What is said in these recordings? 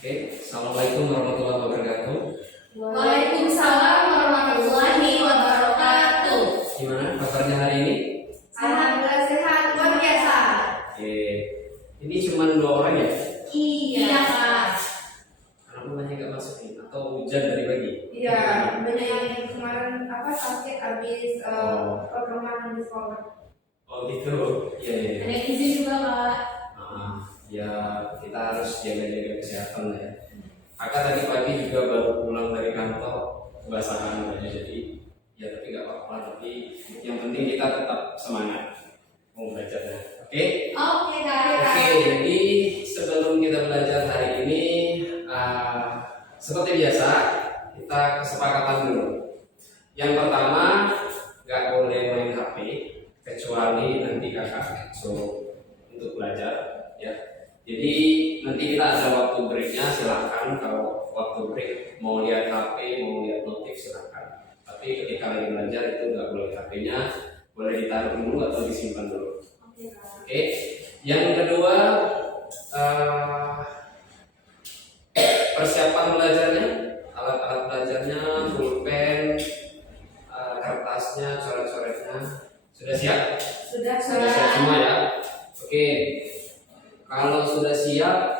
Oke, assalamualaikum warahmatullahi wabarakatuh. Waalaikumsalam warahmatullahi wabarakatuh. Gimana kabarnya hari ini? Alhamdulillah sehat, luar biasa. Oke, ini cuma 2 orang ya? Iya Kak. Kenapa banyak gak masuk nih? Atau hujan dari pagi? Iya, banyak yang kemarin sakit habis programan di sekolah. Oh gitu. Iya. Ada izin juga Kak. Ya kita harus jaga-jaga kesehatan ya. Kakak tadi pagi juga baru pulang dari kantor kebasahan aja, jadi ya tapi nggak apa-apa, tapi yang penting kita tetap semangat mau belajarnya. Oke? Oke Kak. Oke, jadi sebelum kita belajar hari ini, seperti biasa kita kesepakatan dulu. Yang pertama, nggak boleh main HP kecuali nanti kakak suruh untuk belajar ya. Jadi nanti kita ada waktu breaknya, silahkan. Kalau waktu break mau lihat HP, mau lihat notif silahkan. Tapi ketika lagi belajar itu nggak boleh, HP-nya boleh ditaruh dulu atau disimpan dulu. Oke. Yang kedua, persiapan belajarnya, alat-alat belajarnya, pulpen, kertasnya, coret-coretnya sudah siap? Sudah siap semua ya. Oke. Kalau sudah siap,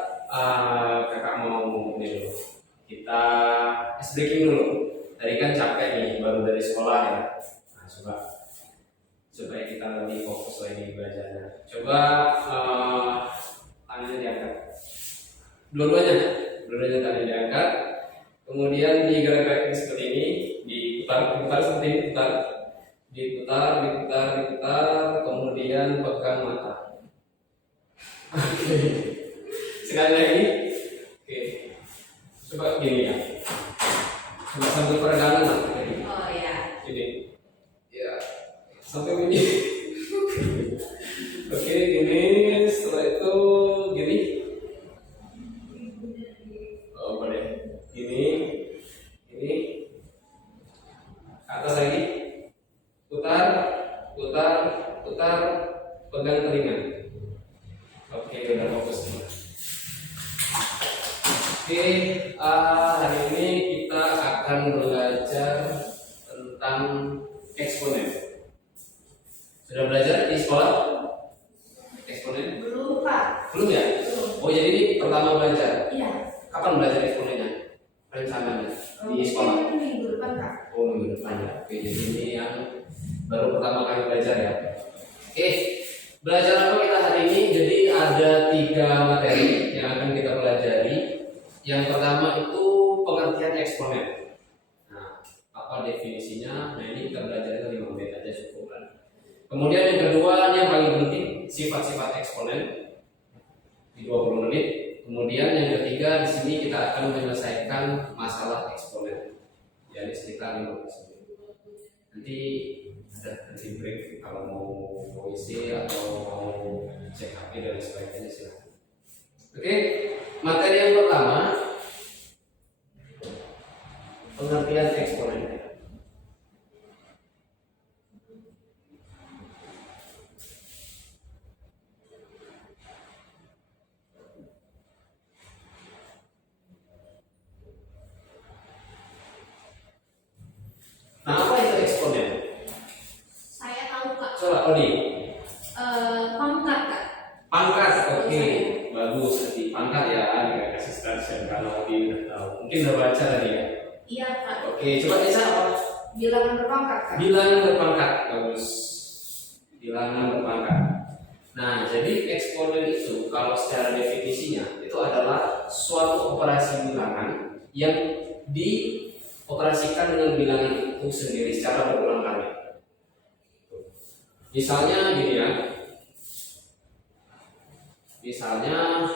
kakak mau ini dulu. Kita ice breaking dulu. Tadi kan capek nih, baru dari sekolah ya. Nah, coba supaya kita lebih fokus lagi belajarnya. Coba tangannya diangkat. Dua-duanya tangannya diangkat. Kemudian digerak-gerakin seperti ini, diputar seperti ini, diputar. Kemudian pegang mata. Oke. Sekali lagi. Oke. Coba gini ya. Coba sambil peregangan lah. Oh ya. Gini. Ya. Sampai bunyi. Oke, gini. Setelah itu gini. Oh, boleh. Gini. Atas lagi. Putar. Pegang telinga. Oke, udah fokus. Oke, hari ini kita akan belajar tentang eksponen. Sudah belajar di sekolah? Eksponen? Belum Pak. Belum ya? Oh, jadi ini pertama belajar. Iya. Kapan belajar eksponennya? Rencananya di sekolah? Minggu depan Kak. Oh, minggu depan ya. Oke, jadi ini yang baru pertama kali belajar ya. Oke, belajar apa kita hari ini? Jadi ada 3 materi yang akan kita pelajari. Yang pertama itu pengertian eksponen. Nah, apa definisinya? Nah, ini kita belajar itu 5 menit aja cukup kan. Kemudian yang kedua, ini yang paling penting, sifat-sifat eksponen di 20 menit. Kemudian yang ketiga, di sini kita akan menyelesaikan masalah eksponen. Jadi sekitar 15 menit. Nanti ada break kalau mau WC atau mau cek HP dan sebagainya silahkan. Oke, materi yang pertama pengertian eksponen. Odi? Pangkat Kak. Pangkat, oke. Bagus, tadi pangkat ya, nggak kasih stasiun kalau Odi udah tahu. Mungkin udah baca tadi ya. Iya Kak. Oke, coba Esa apa? Bilangan berpangkat Kak. Bilangan berpangkat, bagus. Bilangan berpangkat. Nah, jadi eksponen itu kalau secara definisinya itu adalah suatu operasi bilangan yang dioperasikan dengan bilangan itu sendiri secara berulang kali. Misalnya gini ya. Misalnya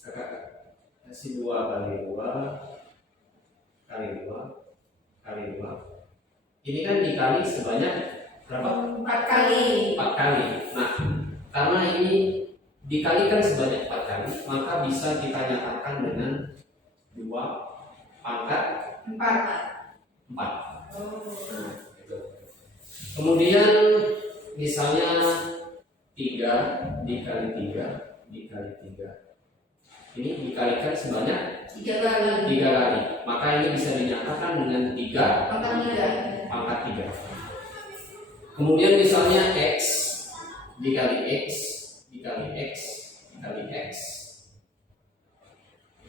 kakak kasih 2 kali 2 kali 2 kali 2. Ini kan dikali sebanyak berapa? 4 kali. 4 kali. Nah, karena ini dikalikan sebanyak 4 kali, maka bisa kita nyatakan dengan 2 pangkat 4. Nah, gitu. Kemudian misalnya 3 dikali 3 dikali 3. Ini dikalikan sebanyak 3 kali. 3 kali. Maka ini bisa dinyatakan dengan 3 pangkat 3. Kemudian misalnya X dikali X dikali X dikali X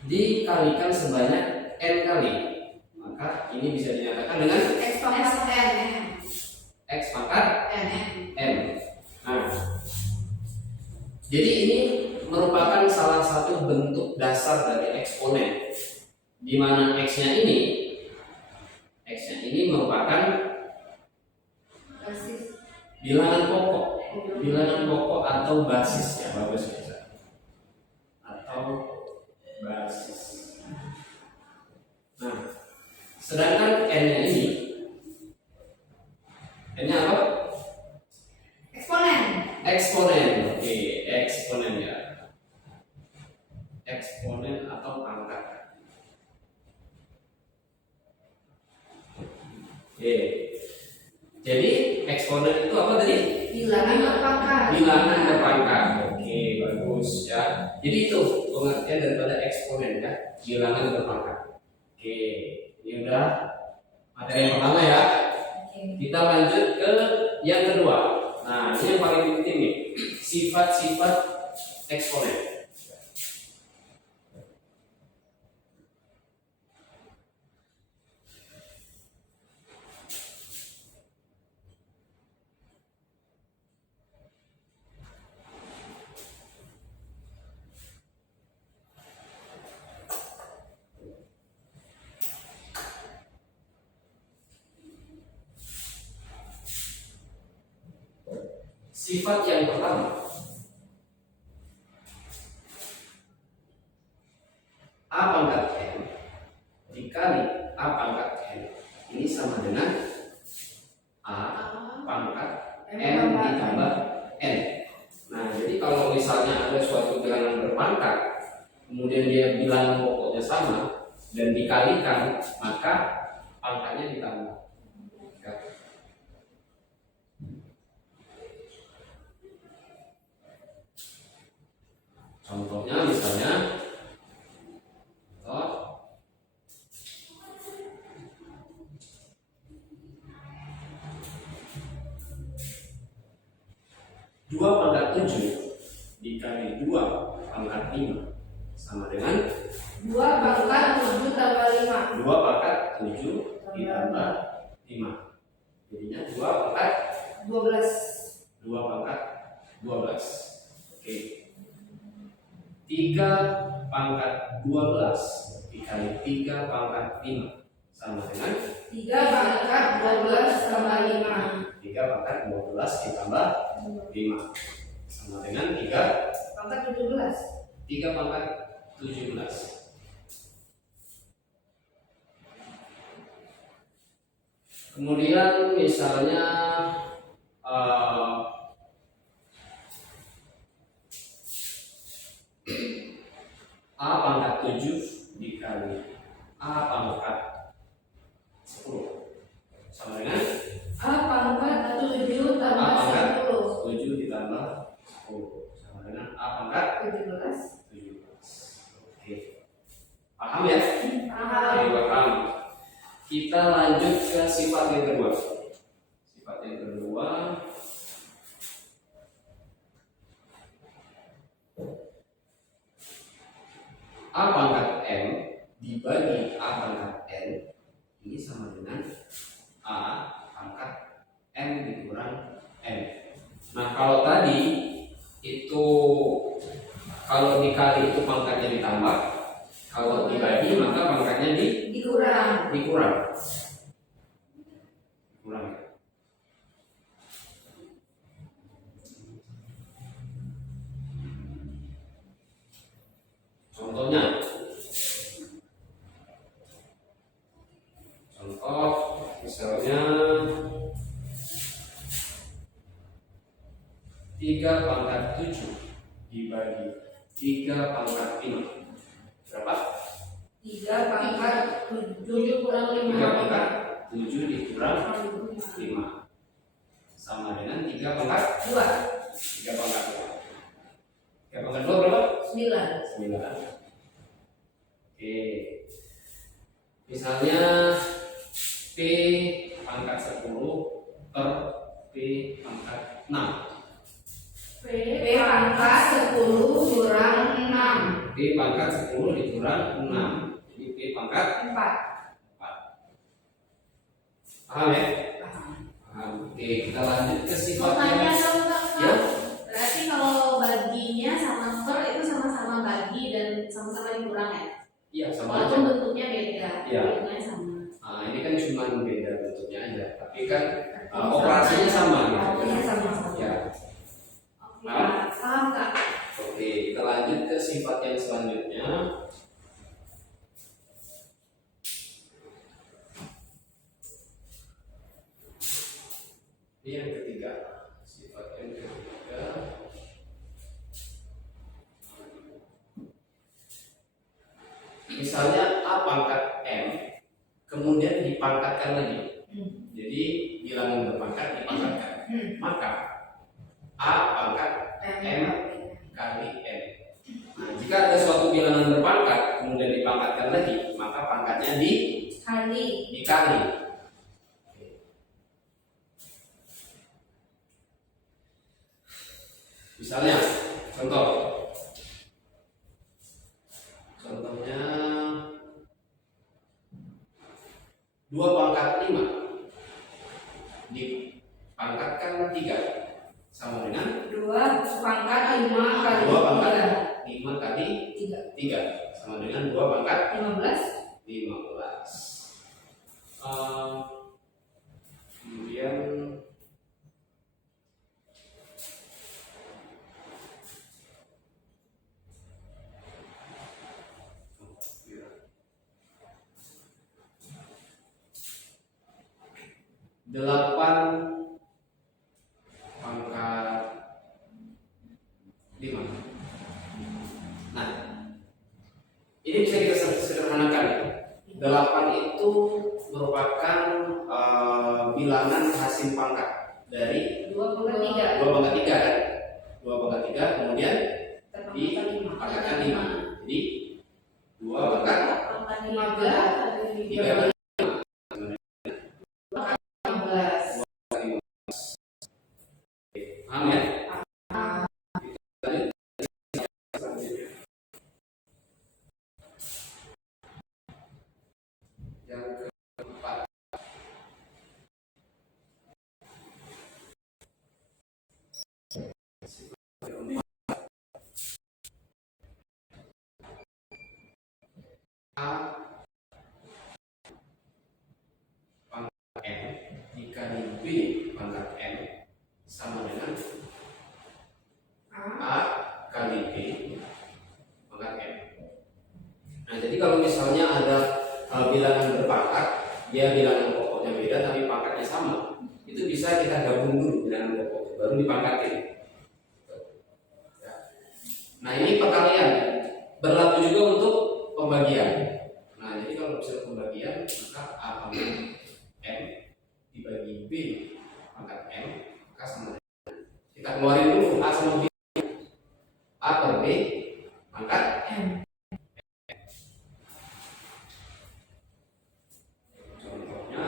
dikalikan sebanyak N kali, maka ini bisa dinyatakan dengan X pangkat N. X pangkat N. Nah, jadi ini merupakan salah satu bentuk dasar dari eksponen, di mana X-nya ini merupakan Basis. bilangan pokok atau basis ya, bagus ya, atau basis. Nah, sedangkan N-nya ini, N-nya apa? Eksponen. Oke, eksponen ya. Eksponen atau pangkat. Oke. Jadi eksponen itu apa tadi? Bilangan berpangkat. Bilangan berpangkat. Oke, bagus ya. Jadi itu pengertian daripada eksponen ya, bilangan berpangkat. Oke, ini udah materi yang pertama ya. Kita lanjut ke yang kedua. Nah, ini yang paling penting nih, sifat-sifat eksponen. Sifat yang pertama, A pangkat N dikali A pangkat N ini sama dengan A pangkat N ditambah N. Nah, jadi kalau misalnya ada suatu bilangan berpangkat, kemudian dia bilangan pokoknya sama dan dikalikan, maka pangkatnya ditambah. Contohnya misalnya dua pangkat 7 dikali 2 pangkat 5 sama dengan 2 pangkat 7 tambah 5. 2 pangkat 7 ditambah 5. Jadinya 2 pangkat 12. 2 pangkat 12. Oke. 3 pangkat 12 dikali 3 pangkat 5 sama dengan 3 pangkat 12 tambah 5. 3 pangkat 12 ditambah 5 sama dengan 3 Pangkat 17. 3 pangkat 17. Kemudian misalnya A pangkat 7 dikali A pangkat 10 sama dengan A pangkat 7 tambah 10. 7 ditambah 10 sama dengan A pangkat 17. 17. Oke. Paham ya? Paham. Oke, paham. Kita lanjut ke sifat yang kedua. Sifat yang kedua A pangkat M dibagi A pangkat N ini sama dengan A pangkat M dikurang M. Nah kalau tadi itu kalau dikali itu pangkatnya ditambah, kalau dibagi maka pangkatnya dikurang. dikurang. Contohnya, misalnya 3 pangkat 7 dibagi 3 pangkat 5 berapa? 3 pangkat 7 kurang 5. 3 pangkat 7 dikurang 5 sama dengan 3 pangkat 2. 3 pangkat 2. 3 pangkat 2 berapa? 9. Oke. Misalnya P pangkat 10 per P pangkat 6. P pangkat 10 kurang 6. P pangkat 10 dikurang 6. Jadi P pangkat 4. Paham ya? Paham. Paham. Oke, kita lanjut ke Mau tanya sifatnya. dong Kak. Ya. Berarti kalau baginya sama per itu sama-sama bagi dan sama-sama dikurang ya? Iya, sama aja. Walaupun bentuknya beda, Iya. bentuknya sama. Nah, ini kan cuma beda bentuknya aja, tapi kan operasinya sama gitu. Operasinya sama. Ya. Oke, Nah. paham Kak. Oke, kita lanjut ke sifat yang selanjutnya. Ini yang ketiga. Sifat yang ketiga. Misalnya A pangkat M kemudian dipangkatkan lagi. Jadi bilangan berpangkat dipangkatkan. Maka A pangkat M kali M. Nah, jika ada suatu bilangan berpangkat kemudian dipangkatkan lagi, maka pangkatnya dikali. Misalnya, contohnya 2 pangkat 5 dipangkatkan 3 sama dengan 2 pangkat 5 kali 2 pangkat 5 kali 3 sama dengan 2 pangkat 15. Kemudian delapan pangkat 5. Nah, ini bisa kita sederhanakan ya. 8 itu merupakan bilangan hasil pangkat dari 2 pangkat 3. 2 pangkat 3 kan? 2 pangkat 3 kemudian dipangkatkan 5. Jadi 2 pangkat 15 3 kali 15. paham ya? Yang keempat, A pangkat M dikali B pangkat M sama dengan A kali B pangkat M. Nah, jadi kalau misalnya ada bilangan berpangkat, dia bilangan pokoknya beda tapi pangkatnya sama, itu bisa kita gabung dulu bilangan pokok baru dipangkatin. Nah, ini perkalian berlaku juga untuk pembagian. Nah, jadi kalau bisa pembagian maka A pangkat M dibagi B pangkat M maka sama dengan, kita keluarin dulu A sama B. A per B pangkat M. Contohnya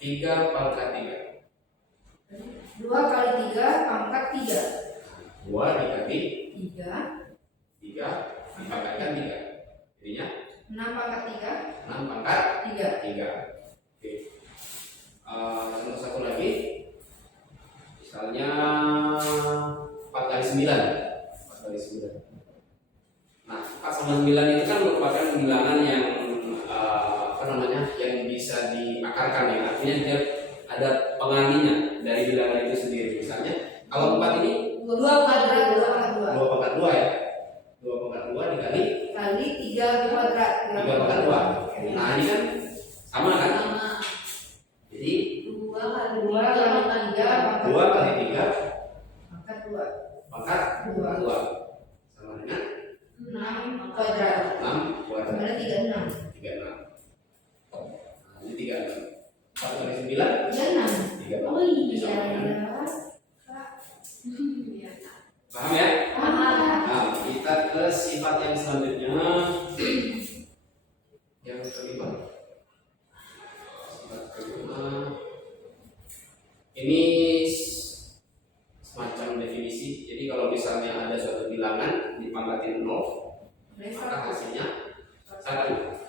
3 pangkat 3. 2 kali 3 pangkat 3. 2 dikali 3. 3 dipangkatkan 3. Jadinya 6 pangkat 6 pangkat 3. 3. Oke. Contoh satu lagi. Misalnya 4 kali 9. 4 kali 9. Nah, 4 sama 9 itu kan merupakan bilangan yang yang bisa diakarkan ya. Artinya dia ada penganinya dari bilangan itu sendiri. Misalnya kalau 4 ini 2 kuadrat 2 pangkat 2. 2 pangkat 2 ya. 2 pangkat 2 dikali Kali 3 kuadrat. 3 pangkat 2. Nah, ini kan sama kan? Sama Jadi 2 kali 2 3 kali pangkat 3 2 kali 3 pangkat 2. pangkat 2. 2 sama dengan 6 kuadrat. 6 kuadrat. Kemudian 36. 36. Nah, ini 36. 4 kali 9 36. 36. Oh iya. Sama dengan. Iya. Paham ya? Paham. Nah, kita ke sifat yang selanjutnya. Yang kelima. Sifat kelima. Ini semacam definisi. Jadi kalau misalnya ada suatu bilangan dipangkatin 0, maka hasilnya 1.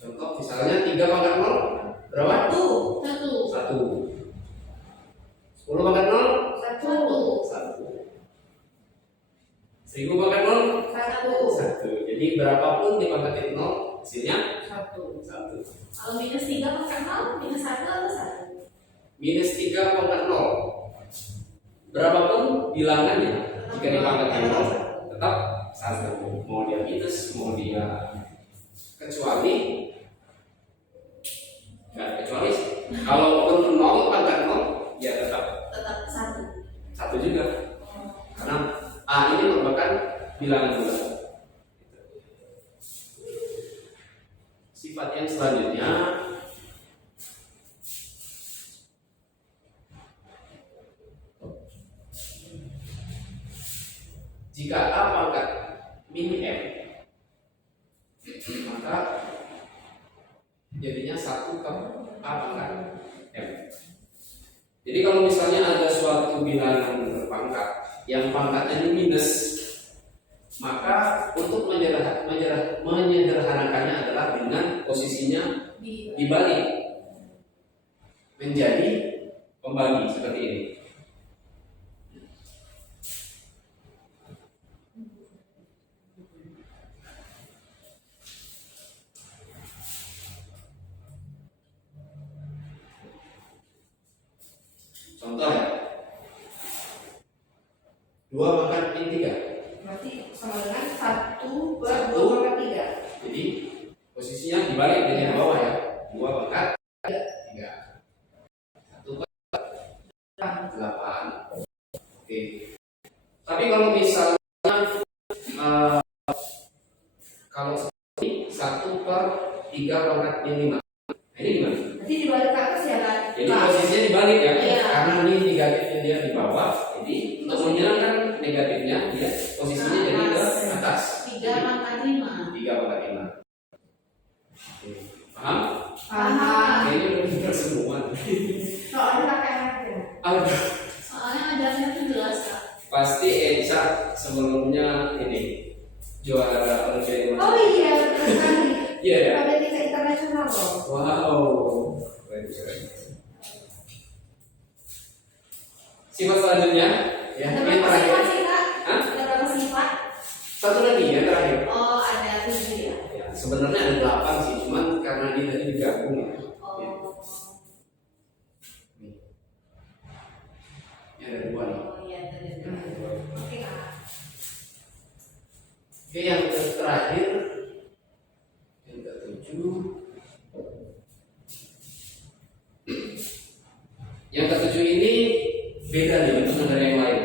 Contoh misalnya 3 pangkat 0 berapa? 1. 1. 10 pangkat 0 1. 1. 1000 pangkat 0 1. 1. Jadi berapapun dipangkatin 0 hasilnya 1. 1. Kalau minus 3 pangkat 0, minus 1 atau 1? Minus 3 pangkat 0 berapapun bilangannya jika dipangkatin 0 tetap 1. Mau dia minus, mau dia kecuali nggak kecuali kalau pun 0 pangkat 0 ya tetap 1. 1 juga karena A ini merupakan bilangan bulat. Sifat yang selanjutnya jika A pangkat min M maka jadinya 1 ke A pangkat M. Jadi kalau misalnya ada suatu bilangan berpangkat yang pangkatnya ini minus, maka untuk menyederhanakannya adalah dengan posisinya dibalik menjadi pembagi seperti ini. Contoh ya, 2 pangkat min 3 Berarti sama dengan 1 per 2 pangkat 3. jadi posisinya dibalik dari yang bawah ya, 2 pangkat 3 1 per 8. Oke. Tapi kalau misalnya kalau seperti 1 per 3 pangkat min 5, nah ini gimana? Berarti dibalik ke atas ya kan? Jadi posisinya dibalik ya, Iya. karena ini negatifnya dia di bawah, jadi untuk menghilangkan negatifnya dia posisinya jadi ke atas. 3 pangkat 5. 3 pangkat 5. Oke. Paham? Paham. Kayaknya udah pintar semua. Soalnya pakai aja. Aduh, Soalnya ajarnya tuh jelas, Kak. pasti Eca sebelumnya ini juara Olimpiade. Oh iya, betul sekali. Iya ya. Pada tingkat internasional loh. Wow. Keren. Sifat selanjutnya ya, Ada yang berapa terakhir. sifat sih, Kak? Hah? Ada berapa sifat? Satu lagi yang terakhir. Oh, ada 7 ya? Ya, sebenarnya ada 8 sih, cuman karena dia tadi digabung ya. Oh. Nih. Ini ada 2 nih. Oh iya, ada 2. Oke, Kak. Oke, yang terakhir yang ke-7. Yang ke-7 ini beda nih bentuknya dari yang lain.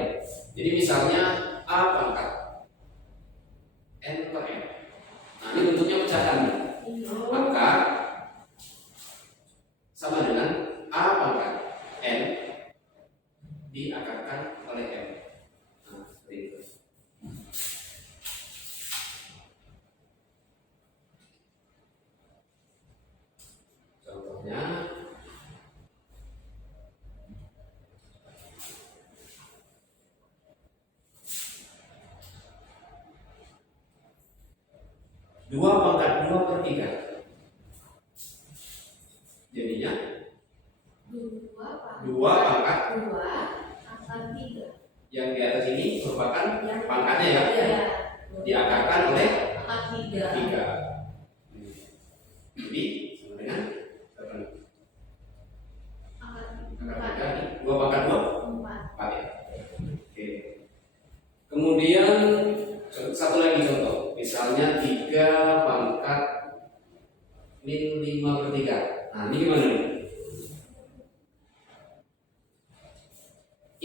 Jadi misalnya A pangkat N per M. Nah, ini bentuknya pecahan. Maka sama dengan A pangkat N diakarkan oleh M. Nah, seperti itu. Contohnya, dua pangkat 2/3. Jadinya 2 pangkat 2/3. yang di atas ini merupakan Yang pangkatnya ya, Ya, diakarkan oleh 4/3. 3. Jadi sama dengan berapa nih? Akar 3 nih, 2 pangkat 2 4 ya. Oke. Kemudian satu lagi contoh, misalnya 3 pangkat min 5/3. Nah, ini gimana nih?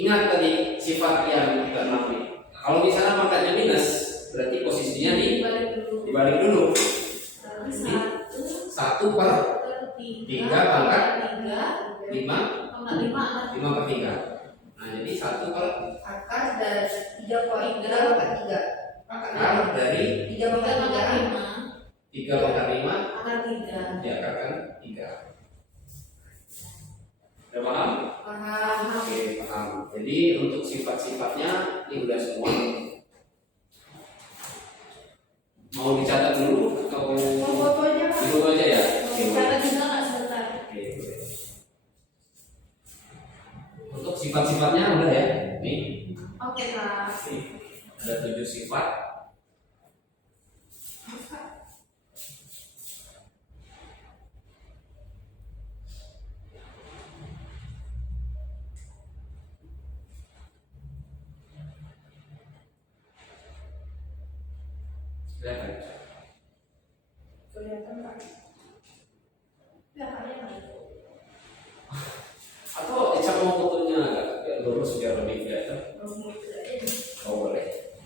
Ingat tadi sifat yang ke-6 nih. Kalau misalnya pangkatnya minus, berarti posisinya dibalik dulu. Jadi 1/3 pangkat 5/3. Nah, jadi 1/3 akar dari 3/3 akar dari 3/5 diakarkan 3. Udah paham? paham. Oke, paham. Jadi untuk sifat-sifatnya ini udah semua. Mau dicatat dulu atau Foto aja Pak. dulu aja ya? Oke, boleh. Oke, boleh. Untuk sifat-sifatnya udah ya. Nih, Oke, Kak. ada 7 sifat. Kelihatan? Kelihatan Pak. Ya kayaknya Atau Eca mau fotonya agak lurus biar lebih kelihatan? Oh, boleh.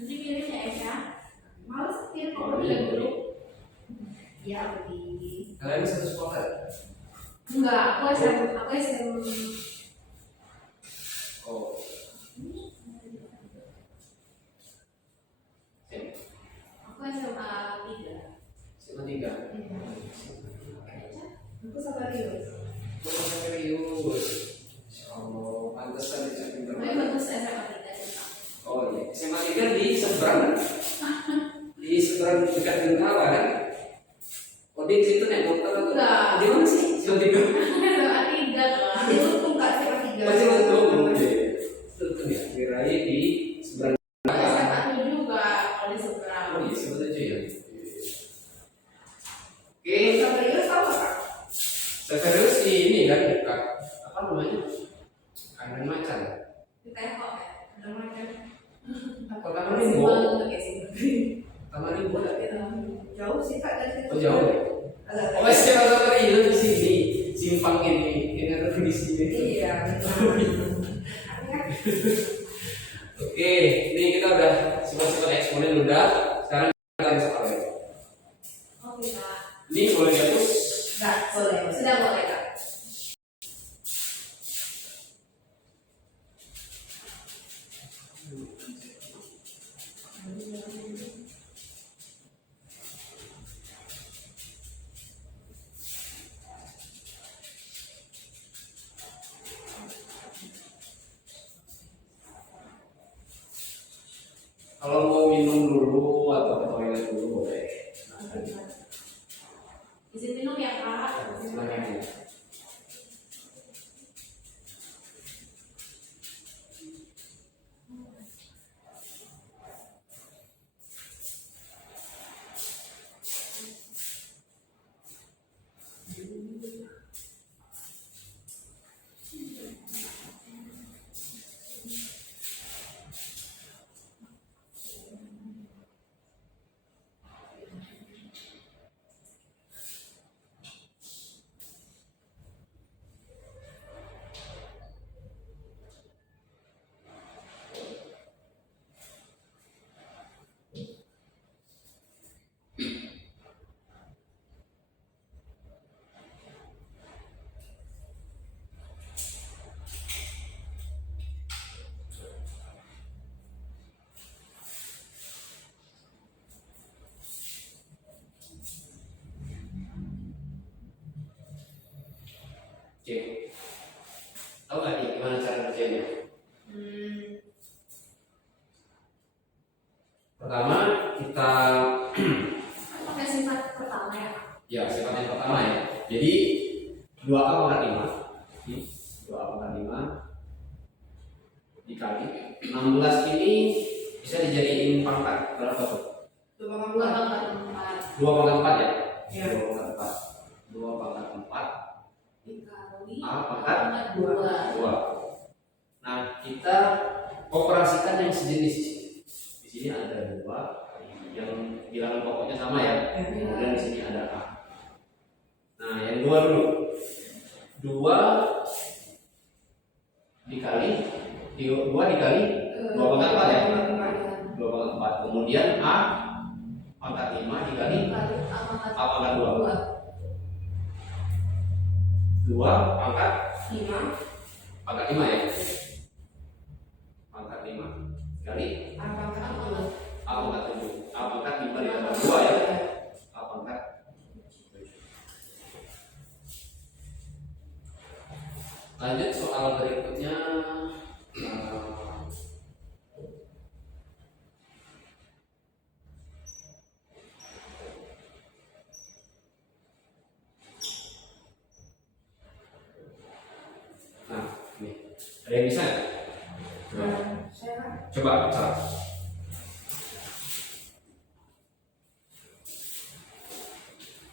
Nanti pilih ya, Eka. males sih Oh, foto iya, dulu. boleh. Ya lebih. Kalian satu sekolah? Enggak, aku SM. Oh. Aku SMA 3. Cuma 3. Aku Sabariyus. Oh, serius. Oh, pantesan Eca pintar. Tapi bagus SMA 3 sih, Kak. Oh iya, SMA 3 di seberang. Di seberang dekat Bintara kan? Oh, di situ naik motor atau? Enggak. Di mana sih? SMA 3. SMA 3, Kak. Itu tuh Kak SMA 3. Masih betul. Betul ya. Kirain di seberang. SMA 7 juga kalau di seberang. Oh iya, sebut aja ya. Oke, Sabariyus tahu nggak, Kak? serius ini kan dekat apa namanya? Kandang macan. Di Teko ya. Ada macam. Kota Taman Untuk ya sih. Taman Rimbo ada. Jauh sih Kak dari situ. Oh jauh ya? Agak Oh masih ada serius di sini. Simpang ini ada di sini. Iya. Oke, ini kita udah sifat-sifat eksponen udah. Sekarang kita lihat soal lain. Oke, Kak. Ini boleh dihapus. Nggak boleh. Sudah boleh, Kak. Kalau mau minum dulu atau ke toilet dulu boleh. Izin minum ya, Kak. Silakan ya. Oke. Tahu nggak nih gimana cara kerjanya? Pertama kita Pakai sifat pertama ya. ya sifat yang pertama ya. Jadi 2A pangkat 5 2A pangkat 5 dikali 16 ini bisa dijadiin pangkat berapa tuh? 2,2. 2/4 2 pangkat 4 ya? Iya. 2 pangkat 4 2 pangkat 4 dikali A pangkat 2. 2. Nah kita operasikan yang sejenis di sini ada 2 yang bilangan pokoknya sama ya. Kemudian di sini ada A. Nah yang 2 dulu 2 dikali 2 dikali 2 pangkat 4 ya? 2 pangkat 4. Kemudian A pangkat 5 dikali A pangkat 2. 2 pangkat 5 pangkat 5 ya? Pangkat 5 dikali A pangkat 7. A pangkat 5 ditambah 2 ya? A pangkat 7. Lanjut soal berikutnya. Nah, ini ada yang bisa nggak? Coba cara.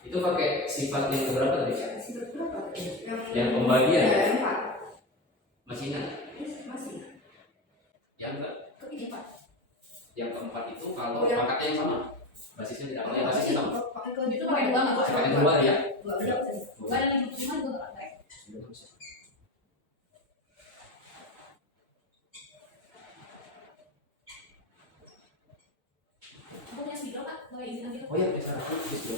Itu pakai sifat yang keberapa tadi? Yang pembagian ya? Masih ingat? Yang yang keempat itu kalau pangkatnya yang sama, basisnya tidak. Kalau yang basisnya sama, Itu pakai 2 nggak sifat yang kedua ya. 2 dan 5 juga nggak pakai. Aku punya speaker Pak, boleh izin ambil? Oh ya, bisa bisa.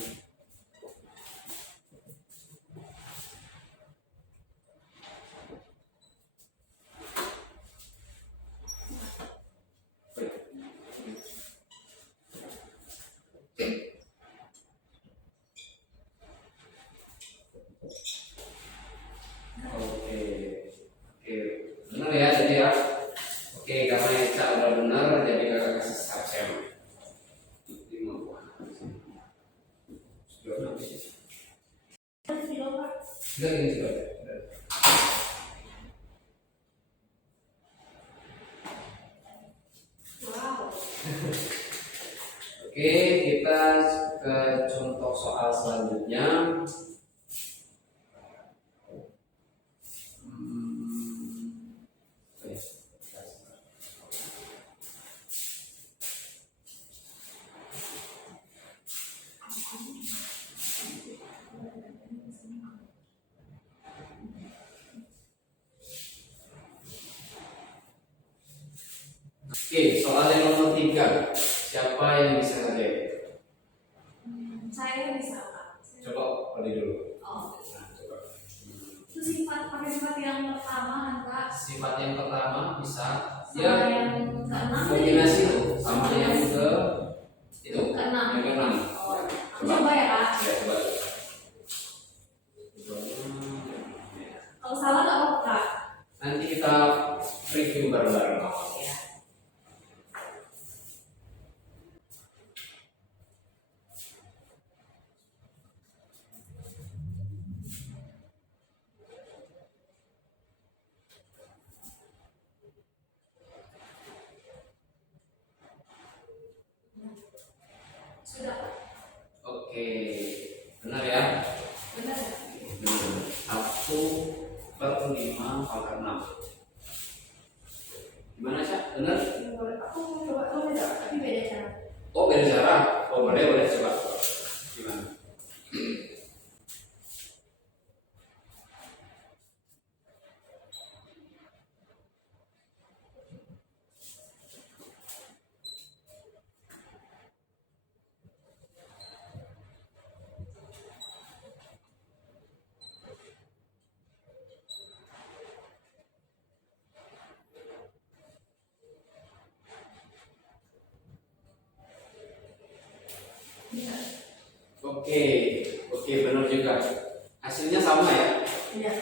Oke, oke, benar ya jadi ya. Oke, karena Eca udah benar, jadi kakak kasih absen. Sudah ini sudah. Oke, kita ke contoh soal selanjutnya. Oke, soal yang nomor 3. Siapa yang bisa ngerjain? Saya bisa Pak. Coba Odi dulu. Oh, Nah, coba. itu pakai sifat yang pertama kan Pak? Sifat yang pertama bisa Sama ya yang keenam. kombinasi itu sama yang ke itu Keenam. yang ke-6. Oh, coba ya Pak. Ya, coba. Kalau salah nggak apa-apa Pak. Nanti kita review bareng-bareng. Oh ya. Sudah Pak. Oke, benar ya? Benar ya? 1/5 pangkat 6. Gimana sih? Benar? Aku coba tapi beda cara. Oh, beda cara. Oh, boleh, boleh coba. Gimana? Oke, oke benar juga. Hasilnya sama ya? Iya.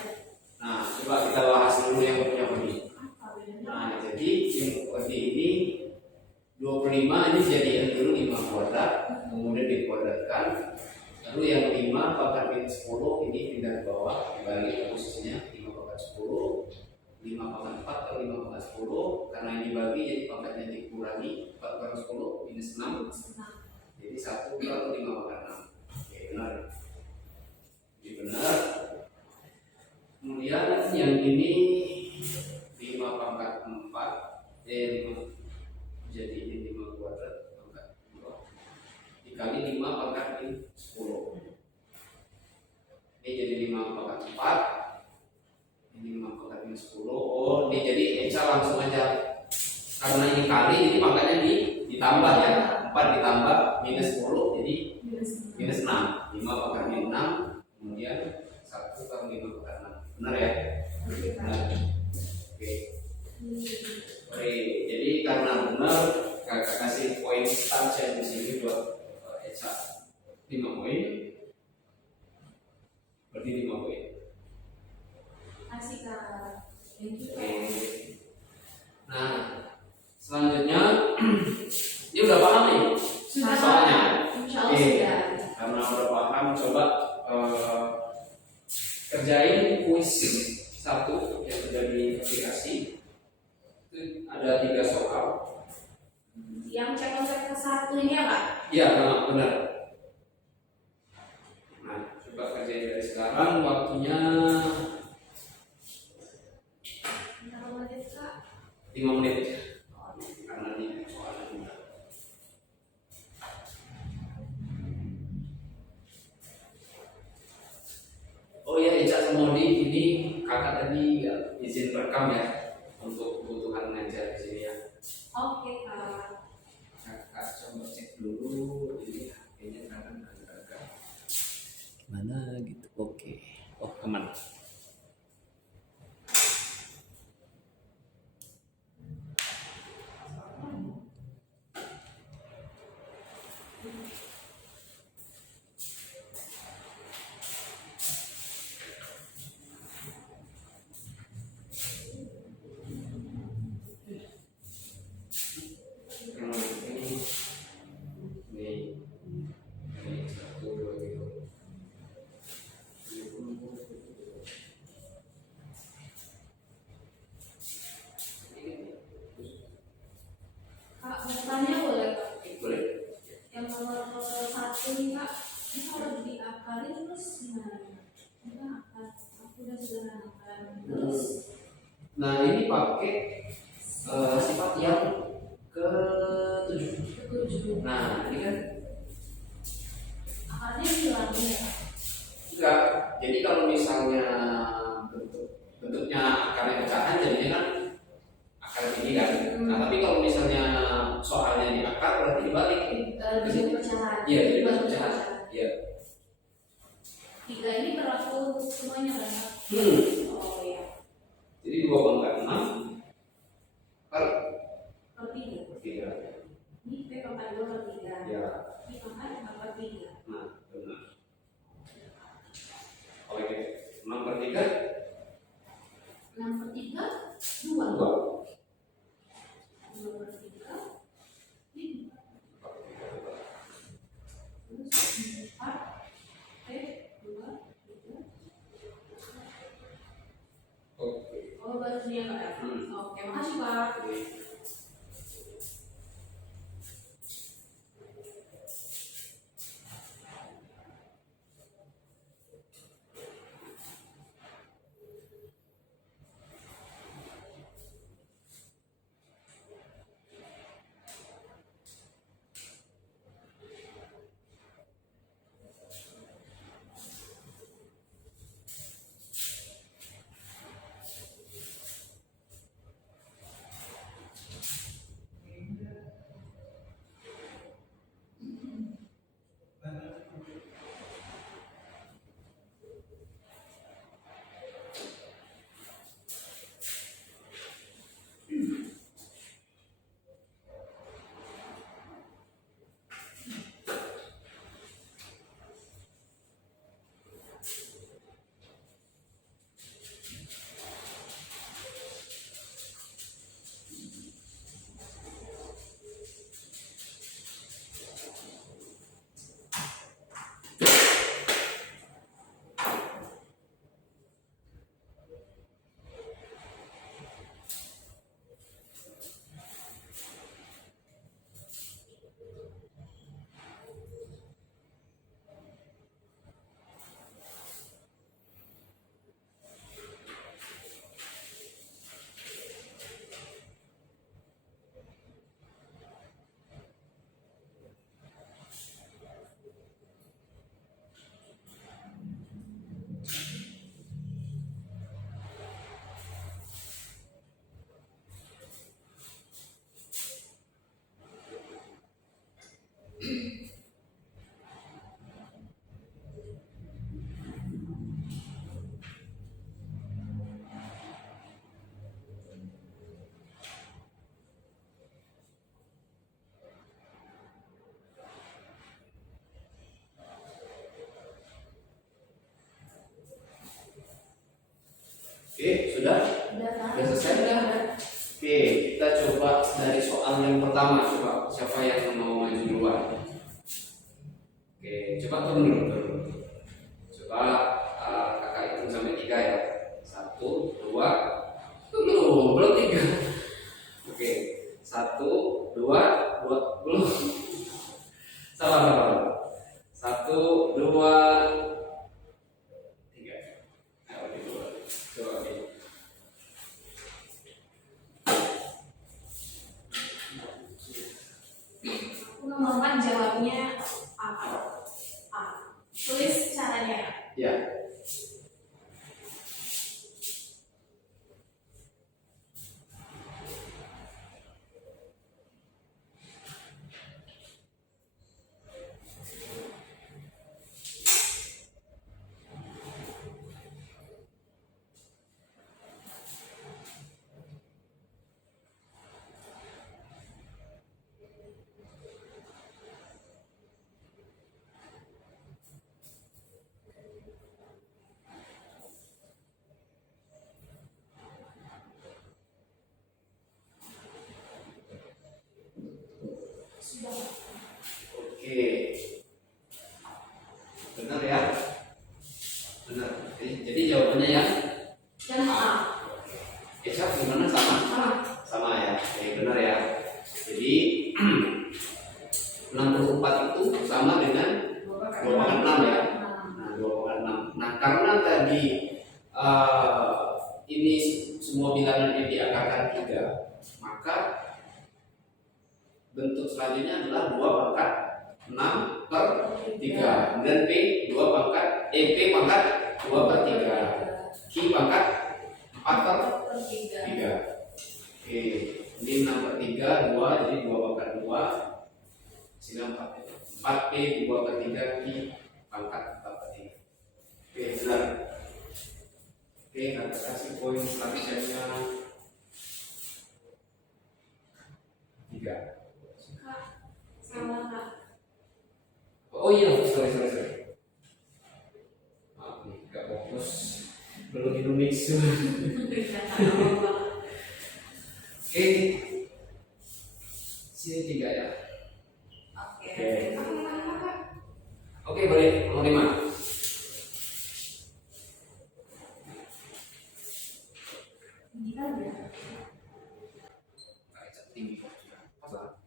Nah, coba kita bahas dulu yang punya bodi. Apa bedanya? Nah, jadi yang bodi ini 25 ini jadikan dulu 5 kuadrat, kemudian dikuadratkan. Lalu yang 5 pangkat minus 10 ini pindah ke bawah, dibalik ke posisinya 5 pangkat 10, 5 pangkat 4 atau 5 pangkat 10. Karena ini bagi jadi pangkatnya dikurangi 4 pangkat 10 minus 6. Jadi 1 kalau 5 pangkat 6. Oke, benar. Ini benar. Kemudian yang ini 5 pangkat 4 5 jadi ini 5 kuadrat pangkat 2 dikali 5 pangkat 10. Ini jadi 5 pangkat 4, ini 5 pangkat 10. Oh, ini jadi Eca langsung aja karena ini kali jadi pangkatnya ditambah ya, 4 ditambah minus 10 jadi minus 6. 5 pangkat minus 6 kemudian 1 kali 5 pangkat 6. Benar ya? Benar. Oke. Oke, jadi karena benar kakak kasih poin start di sini buat Eca 5 poin. Berarti 5 poin. Kasih Kak. Thank you, Oke. Kak. Nah, selanjutnya ini udah paham nih Sudah. soalnya. Insya Allah Oke. sudah. Karena udah paham, coba kerjain kuis 1 yang sudah di aplikasi. Itu ada 3 soal. Yang chapter 1 ini apa? Iya, benar. Nah, coba kerjain dari sekarang. Waktunya Berapa menit, Kak? 5 menit. Karena ini soalnya mudah. Oh ya, Eca sama Modi, ini kakak tadi ya, izin rekam ya untuk kebutuhan ngajar di sini ya. Oke, Kak. Kakak coba cek dulu ini HP-nya kan agak-agak mana gitu. Oke. Oh, aman. Ini 1, 2, 3. Kak, mau tanya boleh, Kak? Boleh. Yang nomor 1 nih, Kak. Ini kalau diakalin terus gimana? Ini kan akal. Aku udah sederhanakan. Terus Nah, ini pakai sifat yang ke-7. ketujuh. Nah, ini kan Akalnya dihilangin ya, Kak? enggak. Jadi kalau misalnya bentuknya akarnya pecahan jadinya kan akar ini kan. Nah, tapi kalau misalnya soalnya di akar berarti dibalik nih. Bentuk pecahan. Iya, jadi Bentuk pecahan. Iya. 3 ini berlaku semuanya kan, Kak? Oh iya. Jadi 2 pangkat 6 per Per 3. 3. Ini P pangkat 2 per 3. Ya. Ini pangkat 4 per 3. Nah, benar. Oke. 6 per 3 6 per 3 2. 2. 2 per 3 5. Terus 4 P 2 3. Oke. Oh baru dia, Kak. Oke, makasih, Pak. sudah Udah kan? sudah selesai kan? Oke, kita coba dari soal yang pertama. Coba siapa yang mau maju duluan? Oke, coba turun dulu, turun. Coba kakak hitung sampai 3 ya. 1, 2, belum 3. Oke, 1, 2, belum. Sabar. 1, 2, 3. Ayo coba. Oke. Aku nomor 4 jawabnya apa? A. Tulis caranya. Ya. Sudah. Oke. Benar ya? Benar. Jadi jawabannya yang Dan A. Esa gimana, sama? Sama ya. Oke, benar ya. Jadi 64 itu sama dengan 2/6 ya. Nah, 2/6. Nah, karena tadi ini semua bilangan yang diakarkan 3, maka bentuk selanjutnya adalah 2/6/3. Dan P pangkat 2/3. Q pangkat 4/3. Oke, ini 6/3, 2, jadi 2/2. Sini 4. 4P 2/3, Q pangkat 4/3. Oke, benar. Oke, kita kasih poin selanjutnya 3. Kak, salah Kak. Oh iya, sorry. Maaf nih, gak fokus. Belum Indonesia. Tidak apa-apa. Oke, sini 3 ya. Oke. Oke, boleh nomor 5. Ini kan ya. Tinggi. Pas lah.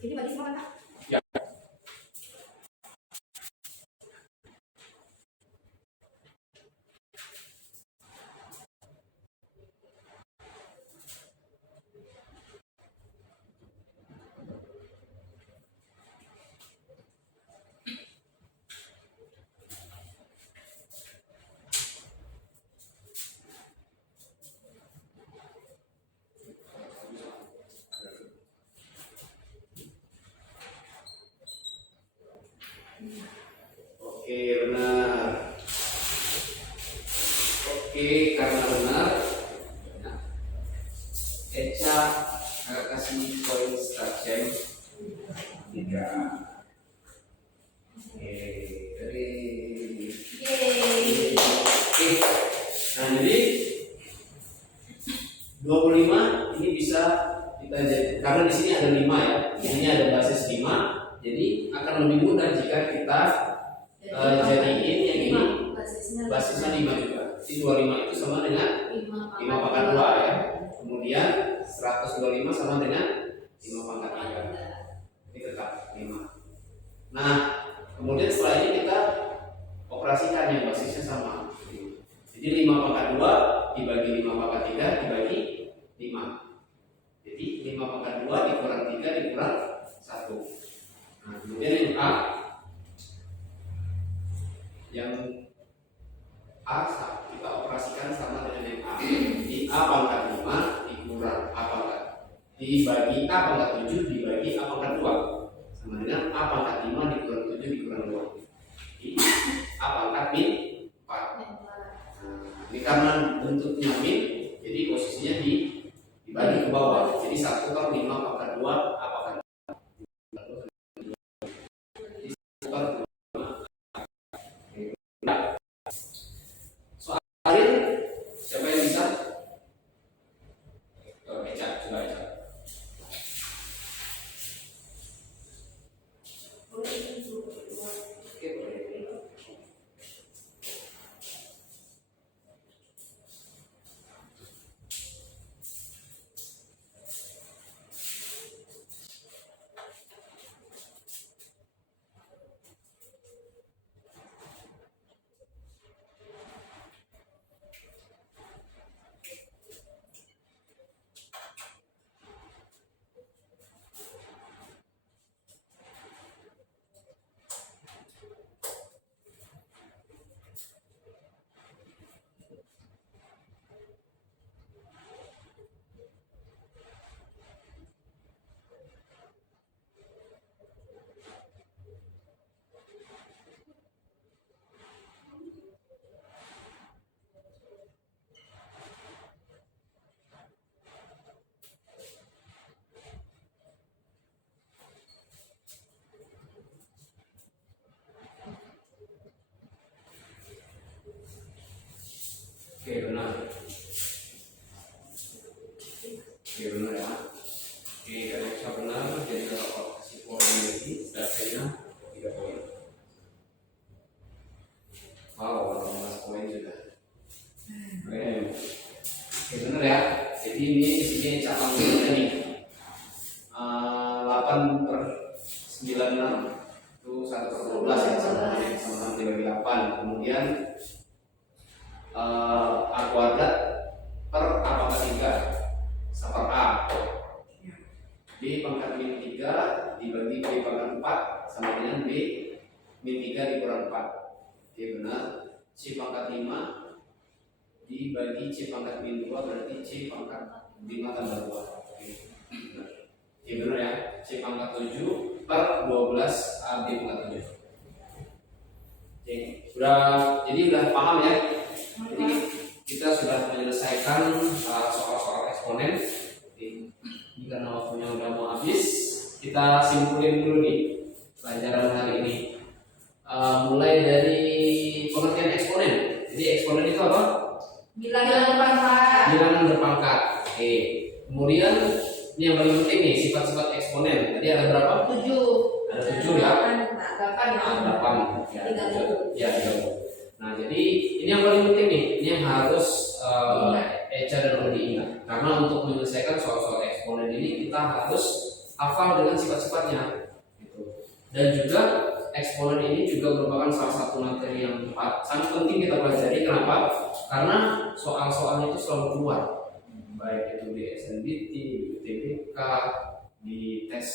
Ini bagi semua kan? Ya. Oke, benar. Oke, karena benar. Nah, Eca kakak kasih poin subtraction 3. Oke, dari Yeay. Oke. Nah, jadi 25 ini bisa kita jadi, karena di sini ada 5 ya. Di sini ada basis 5. Jadi akan lebih mudah jika kita jadiin yang ini basisnya 5 juga. Jadi 25 itu sama dengan 5/2 ya. Kemudian 125 sama dengan 5/3. Ini tetap 5. Nah, kemudian setelah ini kita operasikan yang basisnya sama. Jadi 5/2 dibagi 5/3 dibagi 5. Jadi 5/2 dikurang 3 dikurang 1. Nah, kemudian yang A kita operasikan sama dengan yang A. Jadi A/5 dikurang A/, dibagi A/7 dibagi A/2 sama dengan A/5 dikurang 7 dikurang 2. Jadi A/-4. ini karena bentuknya min, jadi posisinya dibagi ke bawah. Jadi 1 per 5 pangkat 2 apakah soal lain siapa yang bisa? Eca, coba Eca. Oke, boleh. Oke, benar. Oke, benar ya. Oke, kalau bisa benar, jadi kalau kasih poin lagi, datanya 3 poin. Wow, 18 poin sudah. Oke, benar ya. Jadi ini di sini cabang berikutnya nih. 8 per 96 itu 1 per 12 ya, sama dibagi 8. Kemudian A kuadrat per A pangkat 3 sama A. B pangkat min 3 dibagi B pangkat 4 sama dengan B min 3 dikurang 4. Oke, benar. C pangkat 5 dibagi C pangkat min 2 berarti C pangkat 5 tambah 2. Oke, benar. Oke, benar ya. C pangkat 7 per 12 AB pangkat 7. Oke, jadi udah paham ya. Jadi kita sudah menyelesaikan soal-soal eksponen. Oke, ini karena waktunya udah mau habis, kita simpulin dulu nih pelajaran hari ini. Mulai dari pengertian eksponen. Jadi eksponen itu apa? Bilangan berpangkat. Bilangan berpangkat. Oke. Kemudian ini yang paling penting nih, sifat-sifat eksponen. Tadi ada berapa? 7. Ada 7 ya. 8 ya. 8 ya. 30. Ya, 30. Nah, jadi ini yang paling penting nih, ini yang harus Eca dan Odi ingat. Karena untuk menyelesaikan soal-soal eksponen ini kita harus hafal dengan sifat-sifatnya. Gitu. Dan juga eksponen ini juga merupakan salah satu materi yang sangat penting kita pelajari. Kenapa? Karena soal-soalnya itu selalu keluar, baik itu di SNBT, di UTBK, di tes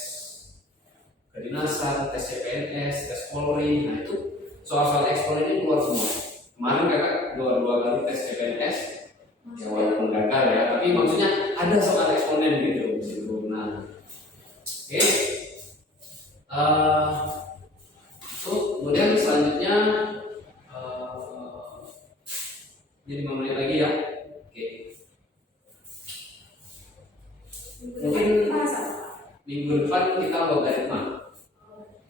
kedinasan, tes CPNS, tes Polri. Nah, itu soal-soal eksponen ini keluar semua. Kemarin kakak dua kali tes CPNS, ya walaupun gagal ya, tapi maksudnya ada soal eksponen gitu. Nah, oke. Kemudian selanjutnya jadi 5 menit lagi ya. Oke. Mungkin minggu depan kita logaritma.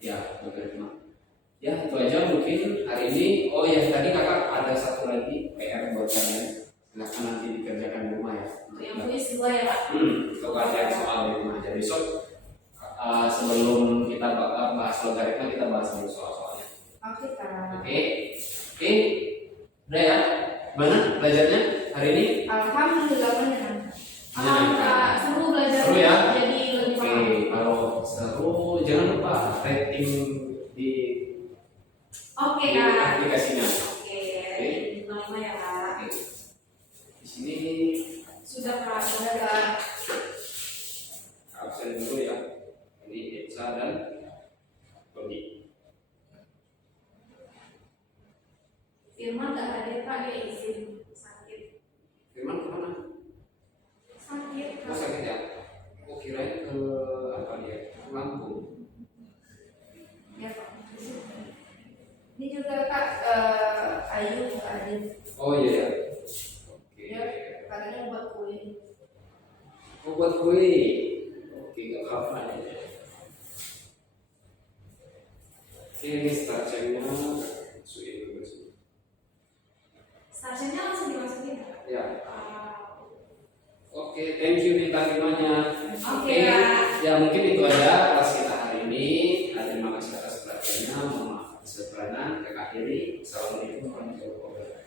Ya, logaritma. Ya, itu aja mungkin hari ini. Oh ya, tadi kakak ada satu lagi PR buat kalian. Silahkan nanti dikerjakan di rumah ya. Yang kuis 2 ya Pak? Itu ada soal di rumah. Jadi besok sebelum kita bahas logaritma, kita bahas dulu soal-soalnya. Oke, Kak. Oke. Udah ya. Mana belajarnya hari ini? Alhamdulillah menyenangkan. Kak, seru belajar. Seru ya? Jadi lebih Oke, paham. kalau seru jangan lupa rating di Oke Kak. aplikasinya. Oke, lima ya Kak. Oke. Di sini Sudah Kak. Sudah, Kak. absen dulu ya. Ini Eca dan Dodi. Firman nggak hadir Kak, dia izin sakit. Firman kemana? Sakit Oh, Kak. sakit ya? Oh, kirain ke apa dia? Ke Lampung. Ya, Pak. Ini juga Kak Ayu Kak Adit. Oh iya. Oke. Dia katanya buat kue. Oh, buat kue. Oke, gak apa-apa ya. Oke, ini starchernya masukin dulu sih. Starchernya langsung dimasukin ya? Ya. Oke, thank you Dita Kimanya. Oke, Kak. Ya mungkin itu aja kelas kita hari ini. Terima kasih atas perhatiannya. Mohon maaf atas kekurangan. Kita akhiri. Assalamualaikum warahmatullahi wabarakatuh.